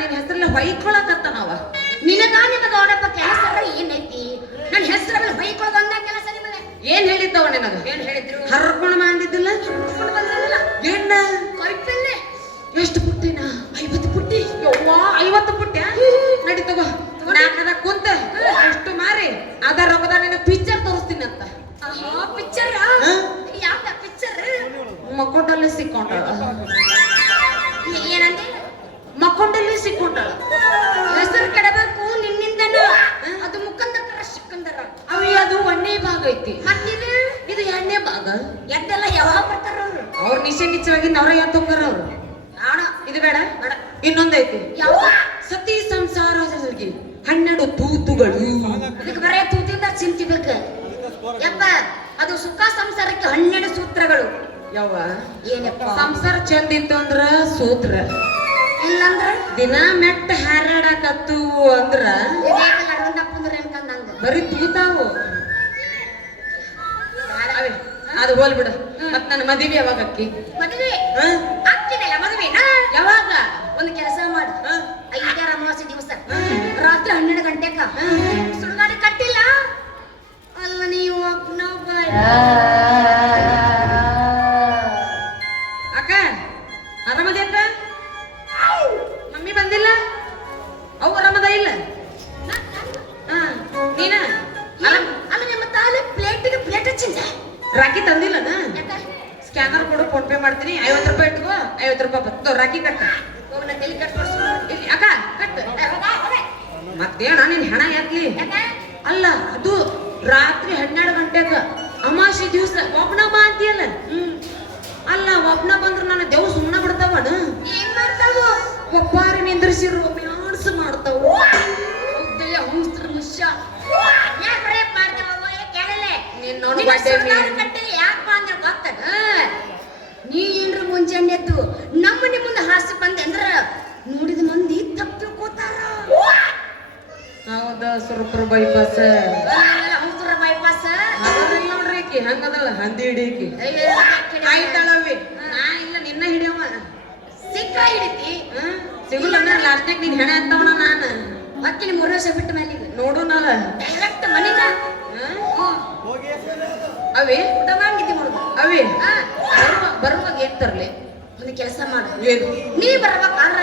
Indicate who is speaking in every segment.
Speaker 1: ನಿನ್ ಹೆಸರಲ್ಲಿ ಹೊಯ್ಕೊಳಕತ್ತ ನಾವ
Speaker 2: ನಿನಗ ಗೌಡಪ್ಪ ಕೆಲಸ ಏನೈತಿ? ನನ್ನ ಹೆಸರಲ್ಲಿ ಮೇಲೆ ಹೊಯ್ಕೊಳ್ಳೋದೊಂದ ಕೆಲಸ ನಿಮ್ಮನೆ
Speaker 1: ಏನ್ ಹೇಳಿದ್ದವ ನಿನಗ?
Speaker 2: ಏನ್ ಹೇಳಿದ್ರು?
Speaker 1: ಹರ್ಕೊಂಡು
Speaker 2: ಮಾಡಿದ್ದಿಲ್ಲ? ಬಂದಿಲ್ಲ
Speaker 1: ಎಣ್ಣ?
Speaker 2: ಕೈಪಲ್ಲೆ
Speaker 1: ಎಷ್ಟು ಪುಟ್ಟಿನ?
Speaker 2: ಐವತ್ತು ಪುಟ್ಟಿ.
Speaker 1: ಯವ್ವಾ ಐವತ್ತು ಪುಟ್ಟಿ ನಡಿ ತಗೋ. ನಾಲ್ಕದ ಕುಂತ. ಅಷ್ಟು ಮಾರಿ? ಅದ ರೊಕ್ಕದ ನಿನ್ನ ಪಿಕ್ಚರ್ ತೋರಿಸ್ತೀನಿ ಅಂತ
Speaker 2: ಪಿಕ್ಚರ್
Speaker 1: ಯಾಕ
Speaker 2: ಯಾವ ಪಿಕ್ಚರ್
Speaker 1: ಮಕ್ಕೊಂಡಲ್ಲೇ ಸಿಕ್ಕೊಂಡಳ.
Speaker 2: ಸೂತ್ರಗಳು
Speaker 1: ಯಾವ
Speaker 2: ಏನಪ್ಪ?
Speaker 1: ಸಂಸಾರ ಚಂದ ಇತ್ತು ಅಂದ್ರ ಸೂತ್ರ.
Speaker 2: ಇಲ್ಲಂದ್ರ?
Speaker 1: ದಿನ ಮೆಟ್ಟ ಹಾರಾಡಕತ್ತು ಅಂದ್ರ ಬರೀ ತೂತಾವು. ಅದು ಹೋಲ್ ಬಿಡು. ಮತ್ ನನ್ನ ಮದುವೆ ಯಾವಾಗ ಅಕ್ಕಿ?
Speaker 2: ಮದುವೆ? ಮದುವೆನಾ
Speaker 1: ಯಾವಾಗ?
Speaker 2: ಒಂದು ಕೆಲಸ ಮಾಡಿ? ಐದಾರ ಅಮಾವಾಸ್ಯೆ ದಿವಸ. ರಾತ್ರಿ ಹನ್ನೆರಡು ಗಂಟೆಕ. ಸುಳ್ಗಾಡಿ ಕಟ್ಟಿಲ್ಲ? ಅಲ್ಲ ನೀವು ಒಬ್ನ
Speaker 1: ಅದು ರಾತ್ರಿ ಹನ್ನೆರಡು ಗಂಟೆಗ ಅಮಾಸಿ ದಿವಸ ಒಬ್ನ ಬಾ ಅಂತೀಯಲ್ಲ ಅಲ್ಲ ಒಬ್ನ ಬಂದ್ರ ನನ್ನ ದೇವ್ ಸುಮ್ಮನೆ ಬಿಡ್ತಾವಣ
Speaker 2: ಏನ್ ಮಾಡ್ತಾವು?
Speaker 1: ಒಬ್ಬಾರಿ ನಿಂದ್ರಿಸಿರು ಮ್ಯಾನ್ಸ್ ಮಾಡ್ತಾವ.
Speaker 2: ಹುಂಸ್ತ್ರ ಮುಷ್ಯ ನೀ ಏನ್ರ ಮುಂಜಾನೆ ಎದ್ದು ನಮ್ಮ ಮನೆ ಮುಂದೆ ಹಾಸಿ ಬಂದೆ ಅಂದ್ರ ನೋಡಿದ ಮಂದಿ ತಪ್ಪು ತಿಳ್ಕೋತಾರ
Speaker 1: ಹೌದ ಸುರಪುರ ಬೈಪಾಸ್
Speaker 2: ಹುಂಸ್ತ್ರ ಬೈಪಾಸ್
Speaker 1: ನೋಡ್ರಿ ಈಕಿ ಹಂಗದಳ ಹಂದಿ ಹಿಡೀಕಿ ಆಯ್ತಾಳವಿ ನಾ ಇಲ್ಲ ನಿನ್ನ ಹಿಡಿಯವ.
Speaker 2: ಸಿಕ್ಕ ಹಿಡಿತಿ?
Speaker 1: ಸಿಗುಲ್ಲ ಲಾಸ್ಟ್ನಾಗ ನೀನ್ ಹೆಣ ಅಂತವಣ ನಾನು.
Speaker 2: ಅಕ್ಕಿ ಮೂರು ವರ್ಷ ಬಿಟ್ಟ ಮೇಲೆ
Speaker 1: ನೋಡು ನಾಳ
Speaker 2: ಡೈರೆಕ್ಟ್ ಮನಿಗ
Speaker 1: ಅವಿ?
Speaker 2: ಊಟ ಮಾಡಿದ್ದಿ ಹುಡುಗ.
Speaker 1: ಅವಿ? ಬರುವ ಬರುವಾಗ ಏನ್ ತರ್ಲಿ?
Speaker 2: ಒಂದು ಕೆಲಸ ಮಾಡು. ನೀ ಬರ್ಬೇಕಾದ್ರ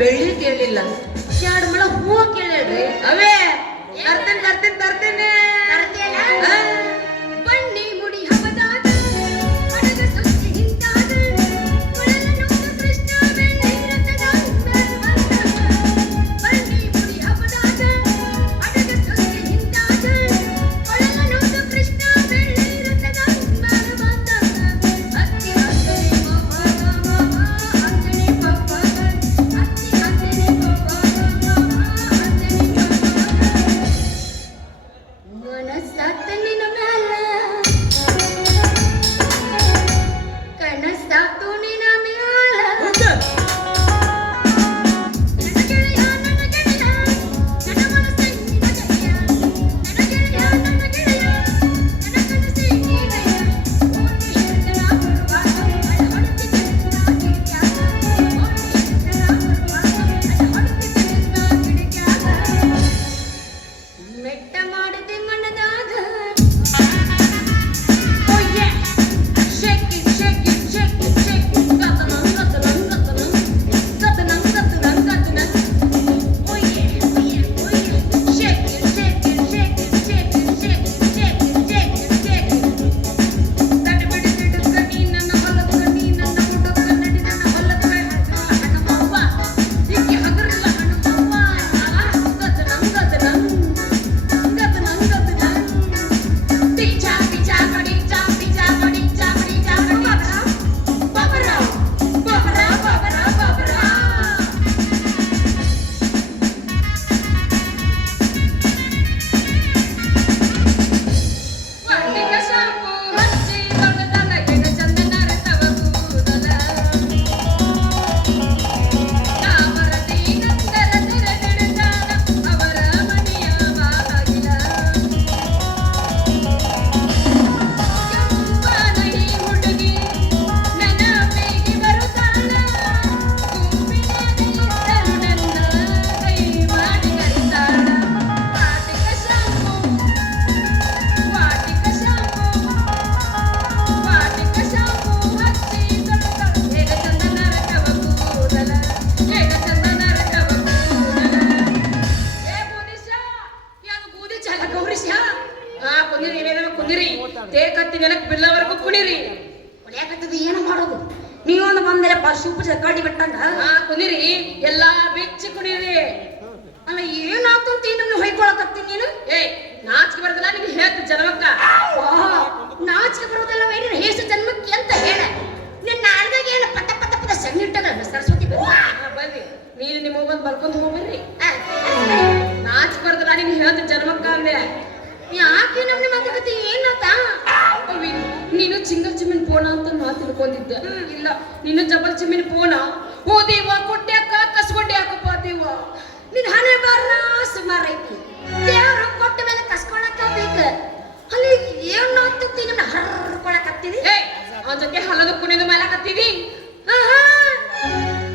Speaker 1: ಬೆಳ್ಳಿ ಕೇಳಿಲ್ಲ. ಎರಡು ಮಳ ಹೂವ ಕೇಳ್ರಿ ಅವೇ ತರ್ತೇನೆ ತರ್ತೇನೆ.
Speaker 3: ಕುಂದಿರಿ. ತೇಕತ್ತಿ ನೆಲಕ್ ಬಿಲ್ಲವರೆಗೂ ಕುಣಿರಿ.
Speaker 2: ಹೊಡ್ಯಾಕತ್ತಿದ್ದು ಏನು ಮಾಡೋದು? ನೀವೊಂದು ಬಂದರೆ ಪಶು ಚಕ್ಕಾಡಿ ಬಿಟ್ಟಂಗ?
Speaker 3: ಕುನಿರಿ ಕುಂದಿರಿ ಎಲ್ಲಾ ಬೆಚ್ಚಿ ಕುಣಿರಿ.
Speaker 2: ಅಲ್ಲ ಏನು ಅಂತ ಹೊಯ್ಕೊಳಕತ್ತಿ ಹೊಯ್ಕೊಳಕತ್ತೀನಿ ನೀನು?
Speaker 3: ಏ ನಾಚಿಕೆ ಬರ್ತಲ್ಲ ನಿಮ್ಗೆ ಹೇಳ್ತ ಜನ್ಮಕ್ಕ.
Speaker 2: ನಾಚಿಕೆ ಬರೋದಲ್ಲ ವೈರಿ ಹೇಸು ಜನ್ಮಕ್ಕೆ ಅಂತ ಹೇಳ. ನಿನ್ನ ನಾಲ್ಗಾಗಿ ಏನು ಪಟ ಪಟ ಪಟ ಸಣ್ಣಿಟ್ಟಗ ಸರಸ್ವತಿ
Speaker 3: ಬರ್ರಿ ನೀನು ನಿಮ್ಮ ಬಂದು ಬರ್ಕೊಂಡು ಹೋಗ್ಬರ್ರಿ ನಾಚಿಕೆ ಬರೋದಿಲ್ಲ ನಿಮ್ಗೆ ಹೇಳ್ತ ಜನ್ಮಕ್ಕ ಅಂದೆ.
Speaker 2: ಯಾಕೆ ನಮ್ಮ ಮಾತುಕತೆ ಏನಾತ
Speaker 3: ನೀನು ಚಿಂಗಲ್ ಚಿಮ್ಮಿನ ಪೋನ ಅಂತ ನಾ ತಿಳ್ಕೊಂಡಿದ್ದೆ. ಇಲ್ಲ ನೀನು ಜಬಲ್ ಚಿಮ್ಮಿನ ಪೋನ ಓ ದೇವ ಕೊಟ್ಟೆ ಅಕ್ಕ ಕಸ್ಕೊಂಡೆ ಅಕ್ಕಪ್ಪ ದೇವ
Speaker 2: ನಿನ್ ಹಣೆ ಬಾರ್ನ ಸುಮಾರು ಐತಿ. ದೇವರು ಕೊಟ್ಟ ಮೇಲೆ ಕಸ್ಕೊಳಕ ಬೇಕ ಅಲ್ಲಿ ಏನಾಗ್ತತಿ ನಿನ್ನ ಹರ್ಕೊಳಕತ್ತೀವಿ
Speaker 3: ಏ ಆ ಜೊತೆ ಹಲದ ಕುಣಿದು ಮೇಲೆ ಕತ್ತೀವಿ
Speaker 2: ಆಹಾ,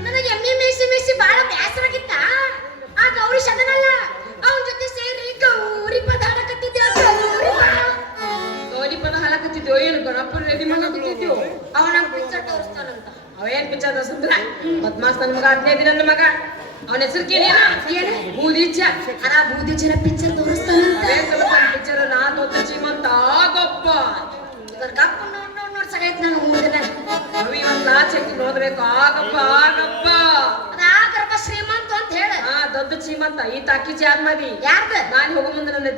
Speaker 2: ನನಗೆ ಎಮ್ಮೆ ಮೇಸಿ ಮೇಸಿ ಬಹಳ ಬೇಸರಾಗಿತ್ತ
Speaker 3: ನನ್ನ ಮಗ ಹದಿನೈದು ನನ್ನ ಮಗ. ಅವನ ಹೆಸರು ಕೇಳಿ
Speaker 2: ಏನು?
Speaker 3: ಬೂದಿಚ್ಚ.
Speaker 2: ಅರ ಬೂದಿ ಜನ ಪಿಕ್ಚರ್ ತೋರಿಸ್ತಾನಂತ
Speaker 3: ಅವೇ ಪಿಕ್ಚರ್ ಗೊಪ್ಪ
Speaker 2: ನೋಡ್ ನಾನು
Speaker 3: ಅವಿ ಒಂದ್ ಹಾಕಿ ನೋಡ್ಬೇಕು. ಆಗಪ್ಪ ಆಗಪ್ಪ
Speaker 2: ಶ್ರೀಮಂತ ಅಂತ ಹೇಳ.
Speaker 3: ಹಾ ದೊಡ್ಡ ಚೀಮಂತ ಈ ತಾಕಿ ಯಾರ್
Speaker 2: ಯಾರ್ದ?
Speaker 3: ನಾನ್ ಹೋಗೋ ಮುಂದೆ ನನ್ನ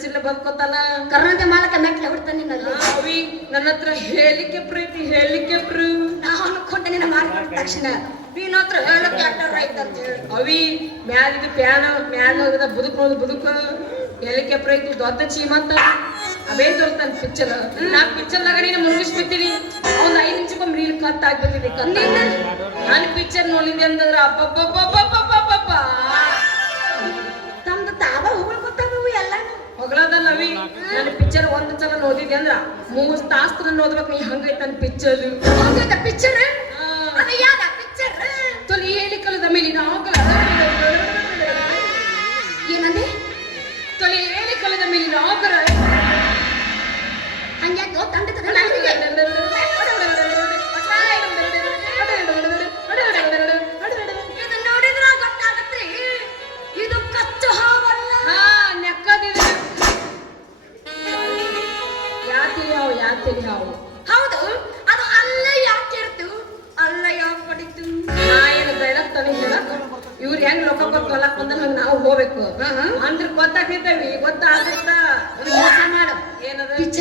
Speaker 2: ಕರ್ನಾಟಕ ಮಾಲಕ ಮೆಟ್ಲೆ ಹೊಡ್ತಾನೆ ನಿನ್ನಲ್ಲಿ.
Speaker 3: ಅವಿ ನನ್ನ ಹತ್ರ ಹೇಳಿಕೆ ಪ್ರೀತಿ ಹೇಳಿಕೆ ಪ್ರೂ.
Speaker 2: ನಾವು ನಿನ್ನ ಮಾರ್ಕೊಂಡ ತಕ್ಷಣ ನೀನ್ ಹತ್ರ ಹೇಳಕ್ಕೆ ಅಡ್ಡರ್ ಆಯ್ತು ಅಂತ ಹೇಳಿ
Speaker 3: ಅವಿ ಮ್ಯಾಲಿದು ಪ್ಯಾನ ಮ್ಯಾಲ ಹೋಗದ ಬದುಕು ಬದುಕು. ಹೇಳಿಕೆ ಪ್ರೈತಿ ದೊಡ್ಡ ಚೀಮಂತ ಅವೇ ತೋರ್ತಾನ ಪಿಕ್ಚರ್ ನಾ ಪಿಕ್ಚರ್ ನಾಗ ನೀನು ಮುಳುಗಿಸ್ಬಿಡ್ತೀನಿ. ಒಂದ್ ಐದು ನಿಮಿಷಕ್ಕೊಮ್ಮೆ ರೀಲ್ ಕಟ್ ಆಗ್ಬಿಟ್ಟಿದೆ ಕತ್ತ ನಾನು ಪಿಕ್ಚರ್ ನೋಡಿದ್ದೆ ಅಂತಂದ್ರ ಅಬ್ಬಬ್ಬಬ್ಬಬ್ಬಬ್ಬಬ್ಬಬ್ಬ
Speaker 2: ತಮ್ದು ತಾವ ಹೊಗಳ್ಕೊತಾವು ಎಲ್ಲಾನು
Speaker 3: ಹೊಗಳದಲ್ಲ ಅವಿ ನಾನು ಪಿಕ್ಚರ್ ಒಂದ್ ಸಲ ನೋಡಿದ್ದೆ ಅಂದ್ರ ಮೂರ್ ತಾಸ್ ನೋಡ್ಬೇಕು ನೀ ಹಂಗೈತ ನನ್ ಪಿಕ್ಚರ್
Speaker 2: ಹೌದಾ ಪಿಕ್ಚರ್
Speaker 3: ಹೇಳಿ ಕಲದ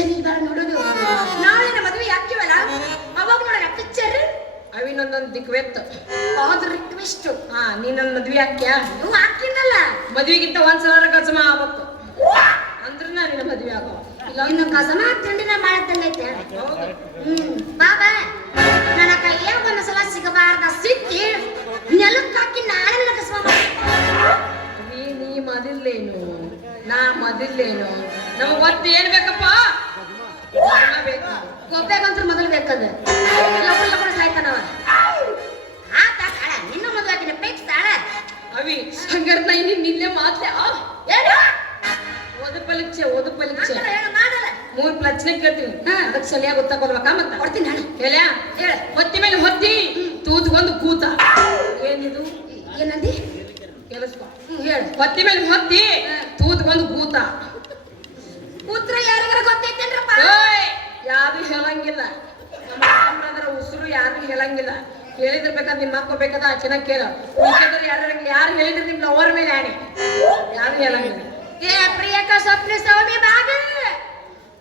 Speaker 2: ಪಿಕ್ಚರ್ ನೋಡೋದು. ಮದುವೆ ಹಾಕಿವಲ್ಲ ಅವಾಗ ನೋಡೋಣ ಪಿಕ್ಚರ್
Speaker 3: ಅವಿನೊಂದೊಂದ್ ದಿಕ್ವೆತ್
Speaker 2: ಆದ್ರ ರಿಕ್ವೆಸ್ಟ್
Speaker 3: ಹಾ ನೀ ನನ್ ಮದ್ವಿ ಹಾಕ್ಯಾ?
Speaker 2: ನೀವು ಹಾಕಿನಲ್ಲ.
Speaker 3: ಮದ್ವಿಗಿಂತ ಒಂದ್ ಸಾವಿರ ಕಸಮ ಆಗ್ಬೇಕು ಅಂದ್ರೆ ನಾ ನಿನ್ನ ಮದ್ವೆ ಆಗೋ ಇಲ್ಲ.
Speaker 2: ಇನ್ನು ಕಸಮ ಹಾಕೊಂಡಿನ
Speaker 3: ಮಾಡದಲ್ಲೈತೆ
Speaker 2: ಹ್ಮ್ ಬಾಬಾ ನನ್ನ ಕೈಯಾಗ ಒಂದು ಸಲ ಸಿಗಬಾರ್ದ ಸಿಕ್ಕಿ ನೆಲಕ್ಕೆ ಹಾಕಿ ನಾಳೆ ನನ್ನ ಕಸಮ
Speaker 3: ನೀ ನೀ ಮದಿಲ್ಲೇನು? ನಾ ಮದಿಲ್ಲೇನು? ನಮ್ಗೆ ಒತ್ತು ಏನ್ ಬೇಕಪ್ಪ?
Speaker 2: ಗೊಬ್ಬೆಗಂತ್ರ ಮೊದಲು ಬೇಕಂದ್ರೆ. ಲಪಡ ಲಪಡ ಸಾಯ್ತಾನವ. ಆತ ಕಾಳ ನಿನ್ನ ಮದುವೆ ಹಾಕಿನ ಪೇಕ್ಸ್ ತಾಳ.
Speaker 3: ಅವಿ ಹಂಗಾರ ನಾ ಇನ್ನು ನಿನ್ನೆ ಮಾತ್ಲೆ ಆ
Speaker 2: ಏನು
Speaker 3: ಓದು ಪರೀಕ್ಷೆ ಓದ
Speaker 2: ಮಾಡಲ್ಲ
Speaker 3: ಮೂರ್ ಪ್ರಶ್ನೆ ಕೇಳ್ತೀನಿ.
Speaker 2: ಹಾ.
Speaker 3: ಅದಕ್ಕೆ ಸರಿಯಾಗಿ ಗೊತ್ತಾಗೋಲ್ಬೇಕಾ ಮತ್ತೆ?
Speaker 2: ಕೊಡ್ತೀನಿ ನಾನು
Speaker 3: ಹೇಳ್ಯಾ
Speaker 2: ಹೇಳ.
Speaker 3: ಹೊತ್ತಿ ಮೇಲೆ ಹೊತ್ತಿ. ತೂತ್ಕೊಂಡು ಕೂತ. ಏನಿದು?
Speaker 2: ಏನಂದಿ?
Speaker 3: ಕೇಳಿಸ್ಕೊ.
Speaker 2: ಹ್ಮ್ ಹೇಳು.
Speaker 3: ಹೊತ್ತಿ ಮೇಲೆ ಹೊತ್ತಿ. ತೂತ್ಕೊಂಡು ಕೂತ. ಯಾರು ಹೇಳಂಗಿಲ್ಲ. ನಮ್ಮ ಉಸಿರು ಯಾರು ಹೇಳಂಗಿಲ್ಲ. ಹೇಳಿದ್ರ ಬೇಕಾದ ನಿಮ್ಮ ಮಕ್ಕ ಬೇಕಾದ ಆಚೆನ ಕೇಳ. ಉಳಿಸಿದ್ರೆ ಯಾರು ಯಾರು ಹೇಳಿದ್ರೆ ನಿಮ್ ಲವರ್ ಮೇಲೆ ಆಣಿ. ಯಾರು ಹೇಳಂಗಿಲ್ಲ.
Speaker 2: ಏ ಪ್ರಿಯಕ ಸ್ವಪ್ನ ಸ್ವಾಮಿ ಬಾಗ.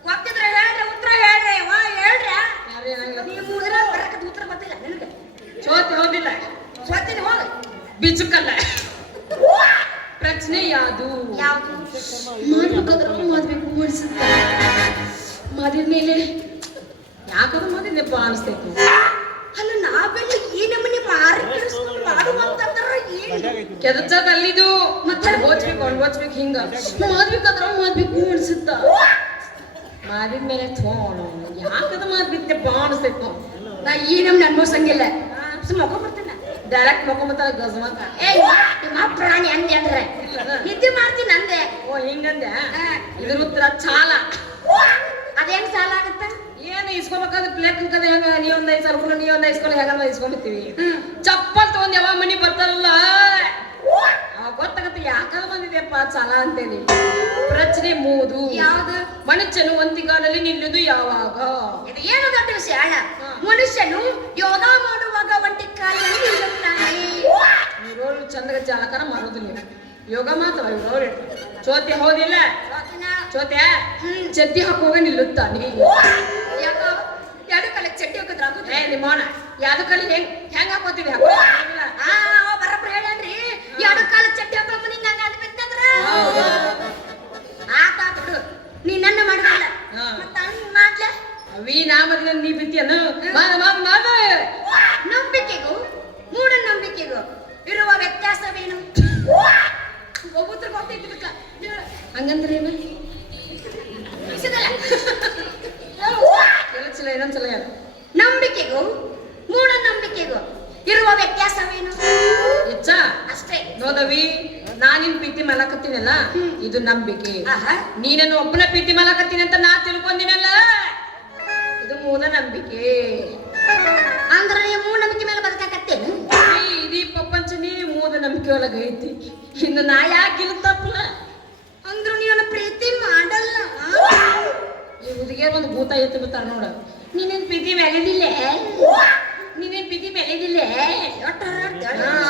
Speaker 2: ಗೊತ್ತಿದ್ರೆ ಹೇಳ್ರಿ ಉತ್ತರ ಹೇಳ್ರಿ. ವಾ ಹೇಳ್ರಿ.
Speaker 3: ಯಾರು ಹೇಳಂಗಿಲ್ಲ.
Speaker 2: ನೀವು ಉತ್ತರ ಗೊತ್ತಿಲ್ಲ ನಿನಗೆ.
Speaker 3: ಚೋತಿ ಹೋಗಿಲ್ಲ.
Speaker 2: ಚೋತಿನ ಹೋಗ.
Speaker 3: ಬಿಚ್ಚುಕಲ್ಲ ಪ್ರಶ್ನೆ ಯಾವುದು?
Speaker 2: ಯಾವುದು?
Speaker 3: ಮಾಡ್ಬೇಕಾದ್ರೆ ಮಾಡ್ಬೇಕು ಅನ್ಸುತ್ತೆ ಮಾಡಿದ ಮೇಲೆ ಯಾಕಂದ್ರೆ ಮಾಡಿದ್ನೆಪ್ಪ ಅನಿಸ್ತೈತಿ.
Speaker 2: ಅಲ್ಲ ನಾವೆಲ್ಲ ಈ ನಮ್ಮನೆ ಮಾರಿ ಮಾಡುವಂತಂದ್ರ
Speaker 3: ಕೆದಚದ ಅಲ್ಲಿದು ಮತ್ತೆ ಓದ್ಬೇಕು ಅನ್ಬೋಚ್ಬೇಕು ಹಿಂಗ. ಮಾಡ್ಬೇಕಾದ್ರ ಮಾಡ್ಬೇಕು ಅನ್ಸುತ್ತ ಮಾಡಿದ ಮೇಲೆ ಥೋಣ ಯಾಕದ ಮಾಡ್ಬಿಟ್ಟೆಪ್ಪ ಅನಿಸ್ತೈತಿ.
Speaker 2: ನಾ ಈ ನಮ್ನ ಅನ್ಭವಿಸಂಗಿಲ್ಲ. ಮಗ ಬರ್ತೀನಿ
Speaker 3: ಡೈರೆಕ್ಟ್ ಮಕ್ಕೊಂಬತ್ತ ಗಜಮಕ
Speaker 2: ಏ ನಿಮ್ಮ ಪ್ರಾಣಿ ಅಂದೆ ಅಂದ್ರೆ. ನಿದ್ದೆ ಮಾಡ್ತೀನಿ ಅಂದೆ.
Speaker 3: ಓ ಹಿಂಗಂದೆ. ಇದ್ರ ಉತ್ತರ ಚಾಲ.
Speaker 2: ಅದೇನ್ ಸಾಲ ಆಗತ್ತ?
Speaker 3: ಏನು ಇಸ್ಕೋಬೇಕಾದ್ರೆ ಪ್ಲೇಟ್ ಕದ ಹೆಂಗ? ನೀವೊಂದ್ ಐದು ಸಾವಿರ ನೀ ಇಸ್ಕೊಂಡು ಐಸ್ಕೊಂಡು ಹೆಂಗಲ್ಲ
Speaker 2: ಹ್ಮ್.
Speaker 3: ಚಪ್ಪಲ್ ತಗೊಂಡ್ ಯಾವ ಮನಿ ಬರ್ತಾರಲ್ಲ? ಗೊತ್ತಾಗತ್ತೆ ಯಾಕಂದ್ರೆ ಬಂದಿದೆಯಪ್ಪ ಚಲ ಅಂತೇಳಿ. ಪ್ರಶ್ನೆ ಮೂದು.
Speaker 2: ಯಾವ್ದು?
Speaker 3: ಮನುಷ್ಯನು ಒಂದಿಗಾಲಲ್ಲಿ ನಿಲ್ಲುದು ಯಾವಾಗ?
Speaker 2: ಇದು ಏನು ದೊಡ್ಡ ವಿಷಯ ಅಲ್ಲ? ಮನುಷ್ಯನು ಯೋಗ ಮಾಡುವಾಗ ಒಂಟಿ ಕಾಲಿನಲ್ಲಿ ನಿಲ್ಲುತ್ತಾನೆ.
Speaker 3: ಇವ್ರೋಳು ಚಂದ್ರ ಜಾಲಕರ ಮಾಡೋದು ನೀವು ಯೋಗ ಮಾತ್ರ ಇವರು ಚೋತೆ ಹೌದಿಲ್ಲ? ಚೋತೆ. ಚಡ್ಡಿ ಹಾಕುವಾಗ ನಿಲ್ಲುತ್ತಾನೆ ಏ ನಿಮ್ಮವನ ಯಾವ್ದು ಕಲಿ ಹೆಂಗ್ ಹೆಂಗ್ ಹಾಕೋತೀವಿ?
Speaker 2: ಬರಬ್ರ ಹೇಳ್ಯಾನ್ರಿ ಎರಡು ಕಾಲ ಚಡ್ಡಿ ಹಾಕೊಂಡು ನಿಂಗ ಹಂಗ ಆತ ಬಿಡು. ನೀ ನನ್ನ ಮಾಡಿದಲ್ಲ
Speaker 3: ಹಾ.
Speaker 2: ಮತ್ತ ಮಾಡ್ಲ?
Speaker 3: ಅವಿ ನಾ ಮದ್ವೆ ನೀ ಬಿತ್ತಿಯನು? ಮಾದ ಮಾದ ಮಾದ
Speaker 2: ನಂಬಿಕೆಗೂ? ಇರುವ ವ್ಯತ್ಯಾಸವೇನು? ಒಬ್ಬತ್ರ ಗೊತ್ತೈತಿ ಬಿಡ್ಕ.
Speaker 3: ಹಂಗಂದ್ರೆ ಏನು
Speaker 2: ಮುಗಿಸಿದಲ್ಲ?
Speaker 3: ಎಲ್ಲ ಚಲ ಹೇಳು
Speaker 2: ನಂಬಿಕೆಗೂ ಮೂಢನಂಬಿಕೆಗೂ ಇರುವ ವ್ಯತ್ಯಾಸವೇನು? ಅಷ್ಟೇ.
Speaker 3: ನೋದವಿ ನಾನಿನ್ ಪ್ರೀತಿ ಮಲಕತ್ತೀನಲ್ಲ. ಇದು ನಂಬಿಕೆ. ನೀನನ್ನು ಒಬ್ಬನ ಪ್ರೀತಿ ಮಲಕತ್ತೀನಿ ಅಂತ ನಾ ತಿಳ್ಕೊಂಡಿನಲ್ಲ? ಇದು ಮೂಲ ನಂಬಿಕೆ.
Speaker 2: ಅಂದ್ರೆ ಮೂಢನಂಬಿಕೆ ಮೇಲೆ ಬದುಕಾಕತ್ತೇನು?
Speaker 3: ಇಡೀ ಪ್ರಪಂಚನೇ ಮೂಲ ನಂಬಿಕೆ ಒಳಗೆ ಐತಿ. ಇನ್ನು ನಾ ಯಾಕೆ ಇಲ್ಲ ತಪ್ಪಲ
Speaker 2: ಅಂದ್ರು ನೀವನ್ನ ಪ್ರೀತಿ ಮಾಡಲ್ಲ.
Speaker 3: ಈ ಹುಡುಗಿಯರ್ ಒಂದು ಭೂತ ಐತಿ ಬಿಡ್ತಾರ ನೋಡ. ನೀನೇನ್ ಪ್ರೀತಿ ಬೆಳೆದಿಲ್ಲ ನಿನ್ನ ಪ್ರೀತಿ ಬೆಳೆದಿಲ್ಲ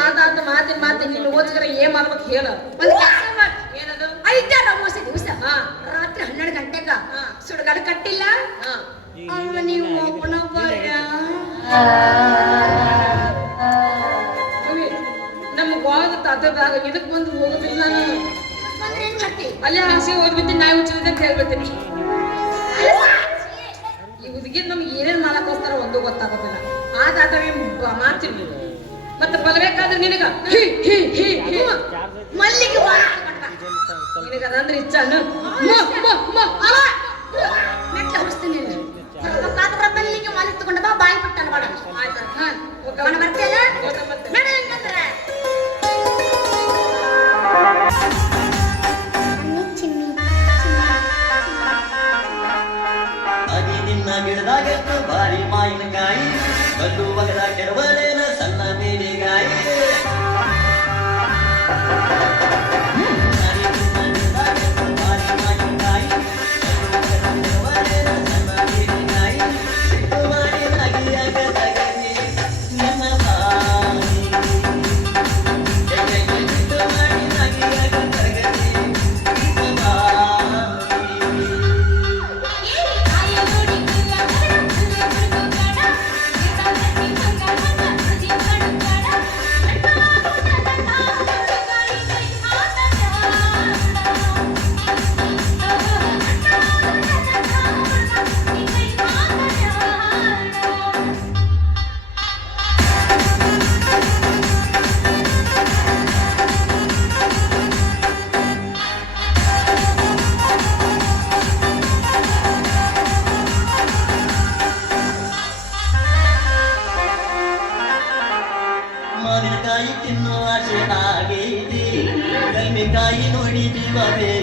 Speaker 3: ಅದಾದ ಮಾತಿನ ಮಾತಿನ ನಿನ್ನ ಓದಿದ್ರೆ ಏನ್ ಮಾಡ್ಬೇಕು ಹೇಳ. ಏನದು?
Speaker 2: ಐದಾರು ಅಮಾವಾಸ್ಯೆ ದಿವಸ.
Speaker 3: ಹಾ.
Speaker 2: ರಾತ್ರಿ ಹನ್ನೆರಡು ಗಂಟೆಗ. ಸುಡುಗಾಡು ಕಟ್ಟಿಲ್ಲ.
Speaker 3: ಹಾ.
Speaker 2: ನೀವು ಒಬ್ಬನ
Speaker 3: ಅವಿ, ನಮ್ಮ ಗೋಳದ ತಾತದಾಗ ಇದಕ್ ಬಂದು ಹೋಗೋದಿಲ್ಲ ನಾನು. ಅಲ್ಲೇ ಹಾಸಿ ಹೋಗ್ಬಿಡ್ತೀನಿ ನಾ ಹುಚ್ಚಿದೆ ಅಂತ ಹೇಳ್ಬಿಡ್ತೀನಿ. ಗೊತ್ತಾಗೋದಿಲ್ಲ. ಆದಾದವೇ ಮಾಡ್ತೀನಿ ಮತ್ತೆ ಬರಬೇಕಾದ್ರೆ ನಿನಗ?
Speaker 2: ಮಲ್ಲಿಗೆ ನಿನಗದಂದ್ರೆ
Speaker 3: ನಿನಗ ಅದಂದ್ರೆ ಇಚ್ಛ
Speaker 4: ಬಗದ ಸಣ್ಣ ಮೀನಿಗಾಯಿ. 밤에